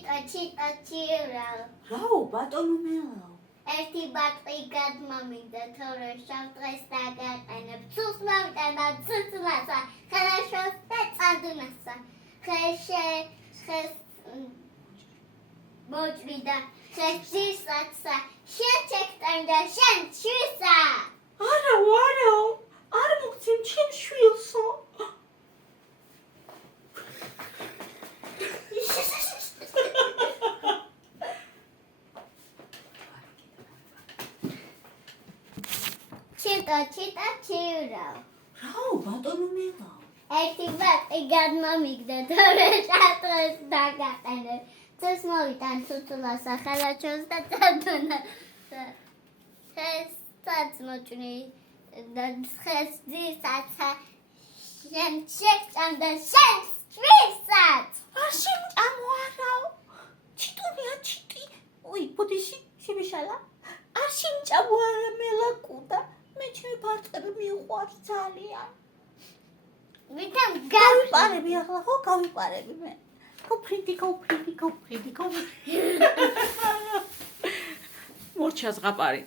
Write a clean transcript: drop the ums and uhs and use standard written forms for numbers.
ჩიტა. რაო, ბატონო მელაო. ერთი ბატრი გადმომიდა, თორე შავ დღეს დაგაყენებ. ცუს მომიტანა ცუცლასა, хорошо წადუნასა. ხეს მოჭრიდა, ხეს ძისაცა, შენ ჩექტანდა, შენ შვისა. არა, არ მოგცემ ჩემ შვილსო. ჩიტა. რაო, ბატონო მელაო. ერთი ბატრი გადმომიგდა, თორე შავ დღეს დაგაყენებ. ცუს მომიტან ცუცლასა, хорошо წადუნასა. ხეს მოჭრიდა, ხეს ძისაცა, შენ ჩექტანდა, შენ შვისა. არ შემჭამო არაო. ჩიტუნია ჩიტი. ой, ბოდიში, შემიშალა. არ შემჭამო არა მელაკუდა. მე ჩემი ბარტყები მიყვარს ძალიან. ვიდან გავიყარები ახლა ხო გავიყარები მე. კოფრიდი. მორჩა ზღაპარი.